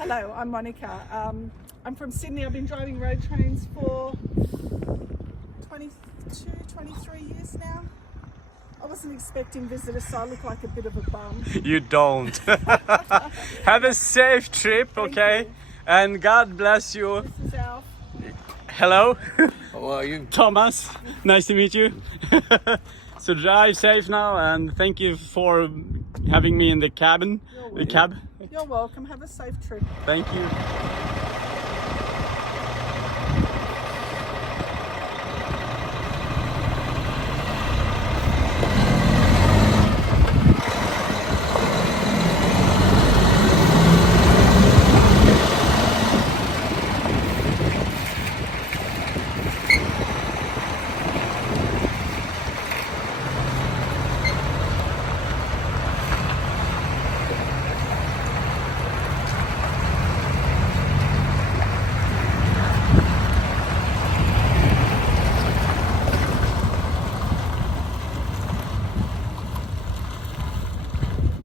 Hello, I'm Monica. I'm from Sydney. I've been driving road trains for 22, 23 years now. I wasn't expecting visitors, so I look like a bit of a bum. You don't. Have a safe trip, okay? you. And God bless you. This is Alf. Hello, How are you? Thomas. Nice to meet you. So drive safe now, and thank you for having me in the cabin. The cab. You're welcome. Have a safe trip. Thank you.